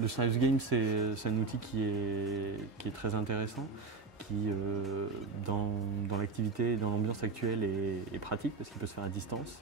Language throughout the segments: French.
Le Serious Game, c'est un outil qui est très intéressant, qui, dans l'activité et dans l'ambiance actuelle, est pratique parce qu'il peut se faire à distance,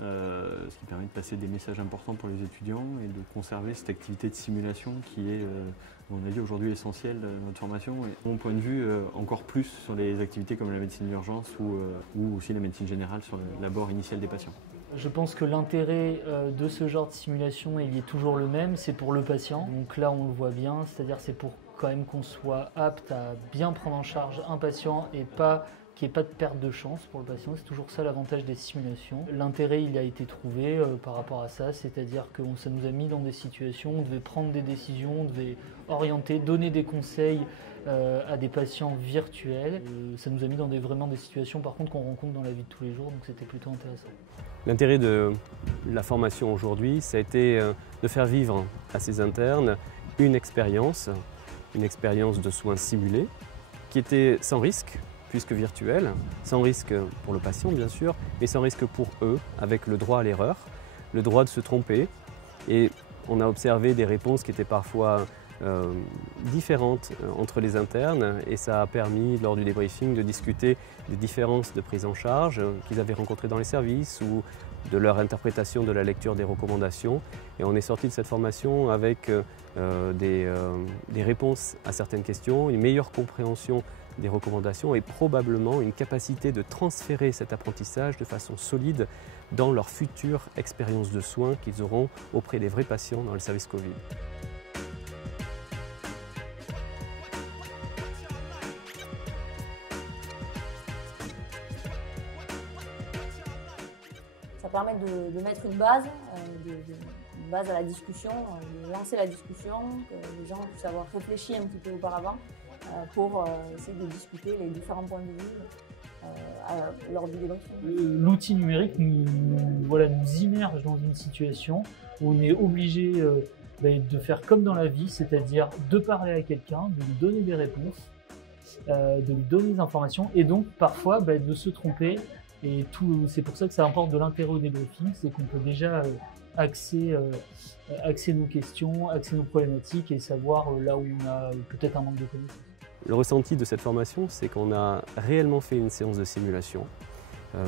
ce qui permet de passer des messages importants pour les étudiants et de conserver cette activité de simulation qui est, à mon avis, aujourd'hui essentielle dans notre formation. Et de mon point de vue, encore plus sur les activités comme la médecine d'urgence ou aussi la médecine générale sur l'abord initial des patients. Je pense que l'intérêt de ce genre de simulation, il est toujours le même, c'est pour le patient. Donc là, on le voit bien, c'est-à-dire c'est pour quand même qu'on soit apte à bien prendre en charge un patient et pas qu'il n'y ait pas de perte de chance pour le patient. C'est toujours ça l'avantage des simulations. L'intérêt, il a été trouvé par rapport à ça, c'est-à-dire que ça nous a mis dans des situations où on devait prendre des décisions, on devait orienter, donner des conseils à des patients virtuels. Ça nous a mis dans vraiment des situations par contre qu'on rencontre dans la vie de tous les jours, donc c'était plutôt intéressant. L'intérêt de la formation aujourd'hui, ça a été de faire vivre à ces internes une expérience de soins simulés, qui était sans risque, puisque virtuelle, sans risque pour le patient bien sûr, mais sans risque pour eux, avec le droit à l'erreur, le droit de se tromper. Et on a observé des réponses qui étaient parfois différentes entre les internes, et ça a permis lors du débriefing de discuter des différences de prise en charge qu'ils avaient rencontrées dans les services ou de leur interprétation de la lecture des recommandations. Et on est sorti de cette formation avec des réponses à certaines questions, une meilleure compréhension des recommandations et probablement une capacité de transférer cet apprentissage de façon solide dans leur future expérience de soins qu'ils auront auprès des vrais patients dans le service Covid. Ça permet de mettre une base, une base à la discussion, de lancer la discussion, que les gens puissent avoir réfléchi un petit peu auparavant pour essayer de discuter les différents points de vue lors du débriefing. L'outil numérique nous immerge dans une situation où on est obligé de faire comme dans la vie, c'est-à-dire de parler à quelqu'un, de lui donner des réponses, de lui donner des informations et donc parfois de se tromper. Et c'est pour ça que ça apporte de l'intérêt au débriefing, c'est qu'on peut déjà axer nos questions, axer nos problématiques et savoir là où on a peut-être un manque de connaissances. Le ressenti de cette formation, c'est qu'on a réellement fait une séance de simulation.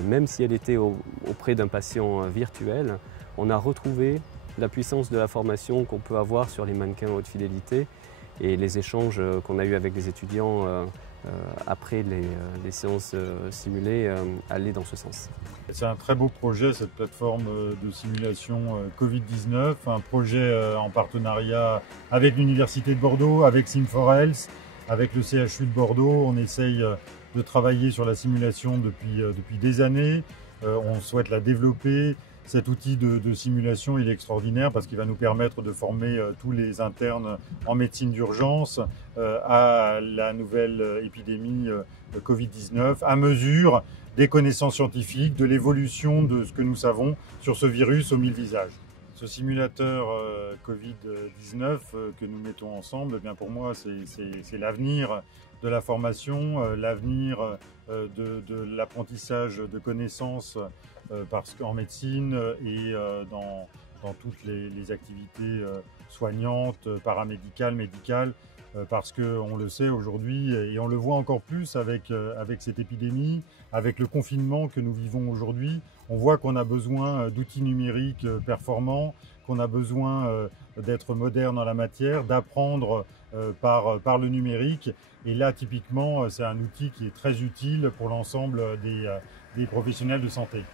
Même si elle était auprès d'un patient virtuel, on a retrouvé la puissance de la formation qu'on peut avoir sur les mannequins haute fidélité et les échanges qu'on a eus avec les étudiants après les séances simulées allaient dans ce sens. C'est un très beau projet, cette plateforme de simulation Covid-19, un projet en partenariat avec l'Université de Bordeaux, avec Sim4Health, avec le CHU de Bordeaux. On essaye de travailler sur la simulation depuis des années. On souhaite la développer. Cet outil de simulation, il est extraordinaire parce qu'il va nous permettre de former tous les internes en médecine d'urgence à la nouvelle épidémie Covid-19, à mesure des connaissances scientifiques, de l'évolution de ce que nous savons sur ce virus aux 1000 visages. Ce simulateur Covid-19 que nous mettons ensemble, eh bien pour moi, c'est l'avenir de la formation, l'avenir de l'apprentissage de connaissances parce qu'en médecine et dans toutes les activités soignantes, paramédicales, médicales, parce qu'on le sait aujourd'hui et on le voit encore plus avec cette épidémie, avec le confinement que nous vivons aujourd'hui. On voit qu'on a besoin d'outils numériques performants, qu'on a besoin d'être moderne en la matière, d'apprendre par le numérique. Et là, typiquement, c'est un outil qui est très utile pour l'ensemble des professionnels de santé.